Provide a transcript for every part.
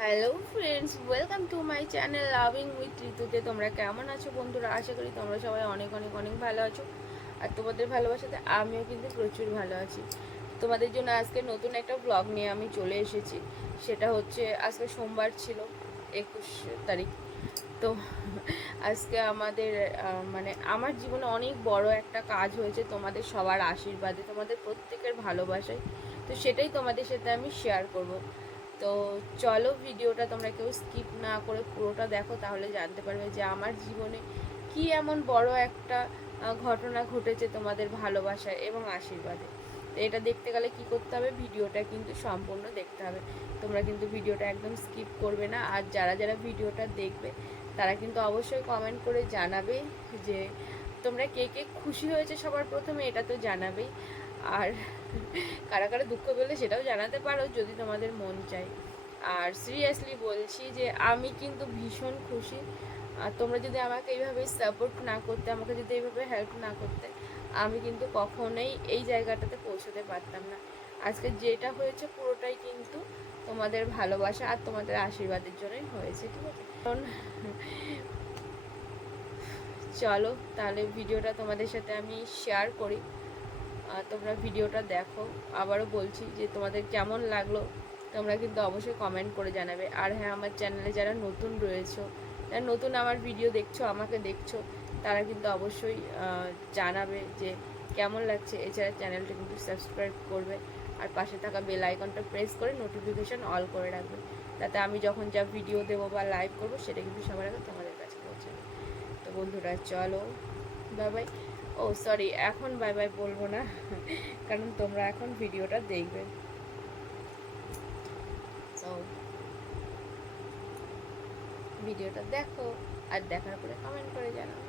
Hello friends, welcome to my channel loving with ঋতুতে। তোমরা কেমন আছো বন্ধুরা? আশা করি তোমরা সবাই অনেক অনেক অনেক ভালো আছো। আর তোমাদের ভালোবাসাতে আমিও কিন্তু প্রচুর ভালো আছি। তোমাদের জন্য আজকে নতুন একটা ব্লগ নিয়ে আমি চলে এসেছি। সেটা হচ্ছে আজকে সোমবার ছিল, 21 তারিখ। তো আজকে আমাদের মানে আমার জীবনে অনেক বড় একটা কাজ হয়েছে তোমাদের সবার আশীর্বাদে, তোমাদের প্রত্যেকের ভালোবাসায়। তো সেটাই তোমাদের সাথে আমি শেয়ার করব। তো চলো, ভিডিওটা তোমরা কেউ স্কিপ না করে পুরোটা দেখো, তাহলে জানতে পারবে যে আমার জীবনে কি এমন বড় একটা ঘটনা ঘটেছে তোমাদের ভালোবাসায় এবং আশীর্বাদে। তো এটা দেখতে গেলে কি করতে হবে, ভিডিওটা কিন্তু সম্পূর্ণ দেখতে হবে। তোমরা কিন্তু ভিডিওটা একদম স্কিপ করবে না। আর যারা যারা ভিডিওটা দেখবে তারা কিন্তু অবশ্যই কমেন্ট করে জানাবে যে তোমরা কে কে খুশি হয়েছে সবার প্রথমে, এটা তো জানাবেই। আর কারা কারা দুঃখ পেলে সেটাও জানাতে পারো যদি তোমাদের মন চায়। আর সিরিয়াসলি বলছি যে আমি কিন্তু ভীষণ খুশি। আর তোমরা যদি আমাকে এইভাবে সাপোর্ট না করতে, আমাকে যদি এইভাবে হেল্প না করতে, আমি কিন্তু কখনোই এই জায়গাটাতে পৌঁছতে পারতাম না। আজকে যেটা হয়েছে পুরোটাই কিন্তু তোমাদের ভালোবাসা আর তোমাদের আশীর্বাদের জন্যই হয়েছে, ঠিক আছে? কারণ চলো তাহলে ভিডিওটা তোমাদের সাথে আমি শেয়ার করি। তোমরা ভিডিওটা দেখো। আবারও বলছি যে তোমাদের কেমন লাগলো তোমরা কিন্তু অবশ্যই কমেন্ট করে জানাবে। আর হ্যাঁ, আমার চ্যানেলে যারা নতুন রয়েছো, যারা নতুন আমার ভিডিও দেখছো, আমাকে দেখছো, তারা কিন্তু অবশ্যই জানাবে যে কেমন লাগছে। এছাড়া চ্যানেলটা কিন্তু সাবস্ক্রাইব করবে আর পাশে থাকা বেল আইকনটা প্রেস করে নোটিফিকেশান অল করে রাখবে, তাতে আমি যখন যা ভিডিও দেবো বা লাইভ করবো সেটা কিন্তু সবার আগে তোমাদের কাছে পৌঁছাবে। তো বন্ধুরা চলো, বাই বাই। ও সরি, এখন বাই বাই বলবো না, কারণ তোমরা এখন ভিডিওটা দেখবে। তো ভিডিওটা দেখো আর দেখার পরে কমেন্ট করে জানাও।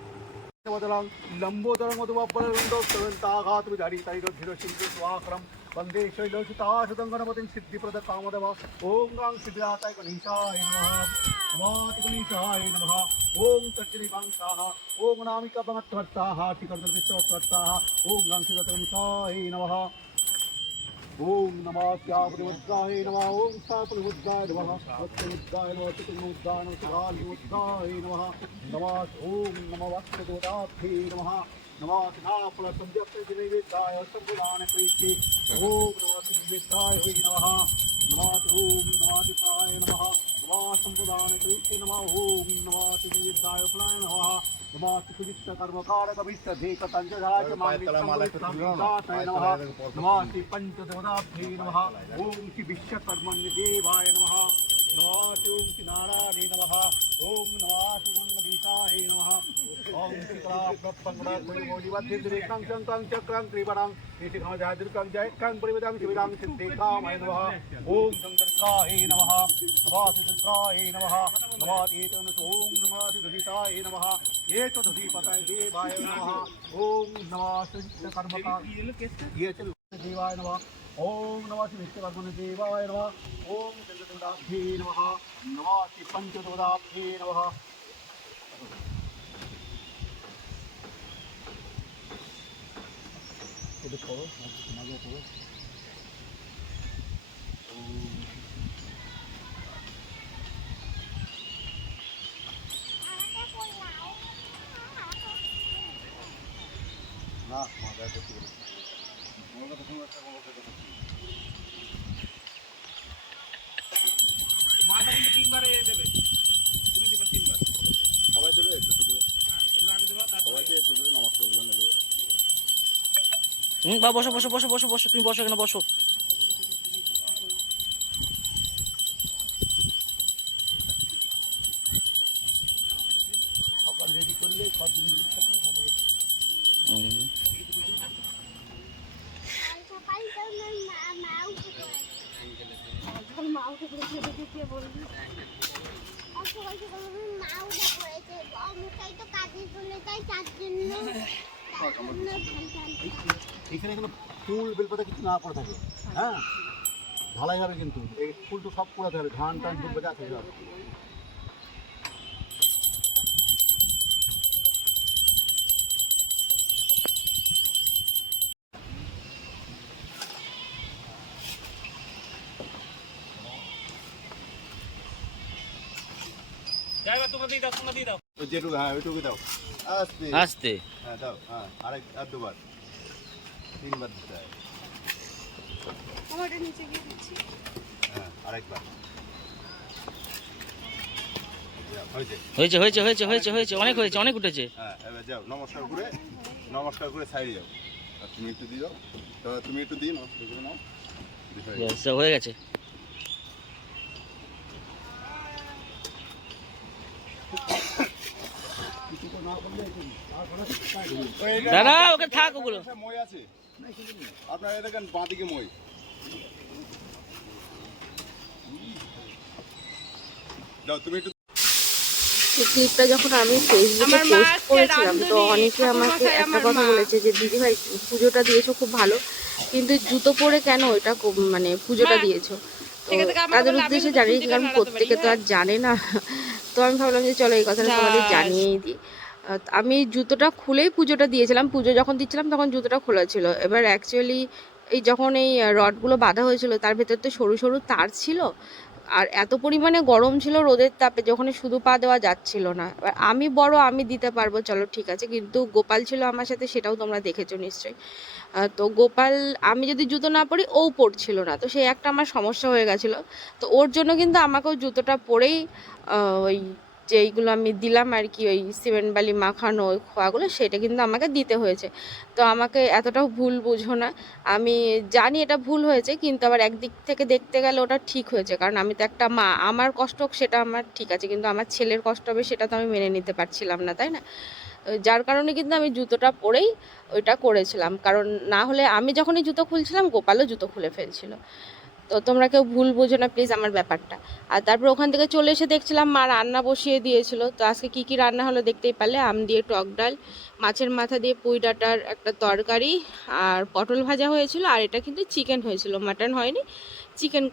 लंबोदरं मधुवापरन्दोत्तरन्ताघातविधारी तैरधिरशिल्पस्वाकरं वन्दे शैलसुताशतं गणपतिं सिद्धिप्रदकामदव ॐ गां सिद्धिदाताय गणेशाय नमः नमाति गणेशाय नमः ॐ तच्चरिवांसाः ॐ नामिकाभगत्वर्ताः शिखरदर्विश्वकर्ताः ॐ गां सिद्धगणेशाय नमः ओम नमः त्यापरिवद्धाय नमः ओम सापरिवद्धाय नमः वत्समुद्धाय नमः चतुर्मुद्धाय नमः सुधालमुद्धाय नमः नमः ओम नमः वत्सदोदाभ्ये नमः नमः नाफलसंध्यप्तजनैवेद्याय सम्बुधानकृते ओम नमः सिद्धिवेद्धाय वै नमः नमः ओम नमः दिपाय नमः नमः सम्बुधानकृते नमः ओम नमः सिद्धिवेद्याय फलाय नमः नमातिकर्मकारकविष्टधेकतञ्जराज माङ्गलिकताय नमः नमाति पञ्चदोदाभ्ये नमः ॐ श्री विश्वकर्मण्य देवाय नमः नमाति ॐ श्री नारायणे नमः ॐ नमाति गङ्गदीशाय नमः ॐ श्रीकराप्रपङ्गणोलिवद्धिरेकं शङ्कं चक्रं त्रिवरं श्रीशिखमजादिर्कं जयकं परिवदं शिविरं सिद्धिकामय नमः ॐ शङ्करकाय नमः नमातिदुर्गाय नमः नमातीतन ॐ नमातिदधिताय नमः एकदधिपताय देवाय नमः ॐ नमः श्रीकर्मकार ये चल देवाय नमः ओम नमः श्री विश्वकर्मण्य देवाय नमः ओम चंद्रचंडाभ्ये नमः नमः श्री पंचदोदाभ्ये नमः ना माता को মাথা কিন্তু তিনবারে দেবে, তুমি দিবে তিনবার, সবাই দেবে একটু করে। হ্যাঁ, তোমরা আগে দেবা, তারপর সবাইকে একটু করে নামাজ পড়বে নেবে। বা বসো বসো বসো বসো বসো, তুমি বসো, এখানে বসো। সকাল রেডি করলে সব জিনিস থাকলে ভালো হবে। এখানে কোনো ফুল বেলপাতা কিছু না পড়ে থাকে, হ্যাঁ ঢালাই হবে, কিন্তু এই ফুল তো সব পোড়াতে হবে, ধান টান বেলপাতা আছে সব। যেটুকু হ্যাঁ ওইটুকু দাও আস্তে আস্তে হ্যাঁ দাও হ্যাঁ আর দুবার 3 বার দিতে হয় আমারটা নিচে গিয়ে দিচ্ছি। হ্যাঁ আরেকবার হয়েছে হয়েছে হয়েছে হয়েছে হয়েছে হয়েছে অনেক হয়েছে অনেক উঠেছে। হ্যাঁ এবার যাও নমস্কার করে সাইড যাও আর তুমি একটু দিয়ে দাও তো তুমি একটু দিয়ে নমস্কার করে নাও ব্যাস, হয়ে গেছে। দাদা ওকে থাক ওগুলো। মই আছে আপনারা দেখেন বাঁ দিকে মই যাও তুমি একটু এই ক্লিপটা যখন আমি ফেসবুকে পোস্ট করেছিলাম তো অনেকে আমাকে একটা কথা বলেছে যে দিদি ভাই পুজোটা দিয়েছো খুব ভালো, কিন্তু জুতো পরে কেন এটা মানে পুজোটা দিয়েছো। তো তাদের উদ্দেশ্যে জানিয়ে, কারণ প্রত্যেকে তো আর জানে না। তো আমি ভাবলাম যে চলো এই কথাটা তোমাদের জানিয়েই দিই। আমি জুতোটা খুলেই পুজোটা দিয়েছিলাম, পুজো যখন দিচ্ছিলাম তখন জুতোটা খোলা ছিল। এবার অ্যাকচুয়ালি এই যখন এই রডগুলো বাঁধা হয়েছিল তার ভেতর তো সরু সরু তার ছিল, আর এত পরিমাণে গরম ছিল রোদের তাপে যখন শুধু পা দেওয়া যাচ্ছিল না। এবার আমি দিতে পারবো চলো ঠিক আছে, কিন্তু গোপাল ছিল আমার সাথে, সেটাও তোমরা দেখেছো নিশ্চয়ই। তো গোপাল আমি যদি জুতো না পরি ও পরছিল না, তো সেই একটা আমার সমস্যা হয়ে গেছিলো। তো ওর জন্য কিন্তু আমাকেও জুতোটা পরেই ওই যে এইগুলো আমি দিলাম আর কি, ওই সিমেন্ট বালি মাখানো ওই খোয়াগুলো, সেটা কিন্তু আমাকে দিতে হয়েছে। তো আমাকে এতটাও ভুল বুঝো না, আমি জানি এটা ভুল হয়েছে, কিন্তু আবার একদিক থেকে দেখতে গেলে ওটা ঠিক হয়েছে, কারণ আমি তো একটা মা, আমার কষ্ট হোক সেটা আমার ঠিক আছে, কিন্তু আমার ছেলের কষ্ট হবে সেটা তো আমি মেনে নিতে পারছিলাম না, তাই না? যার কারণে কিন্তু আমি জুতোটা পরেই ওইটা করেছিলাম, কারণ না হলে আমি যখনই জুতো খুলছিলাম গোপালও জুতো খুলে ফেলছিল। তো তোমরা কেউ ভুল বোঝো না প্লিজ আমার ব্যাপারটা। আর তারপর ওখান থেকে চলে এসে দেখছিলাম মা রান্না বসিয়ে দিয়েছিল। তো আজকে কী কী রান্না হলো দেখতেই পারলে, আম দিয়ে টক ডাল, মাছের মাথা দিয়ে পুঁই ডাঁটার একটা তরকারি, আর পটল ভাজা হয়েছিল, আর এটা কিন্তু চিকেন হয়েছিল, মাটন হয়নি, চিকেন।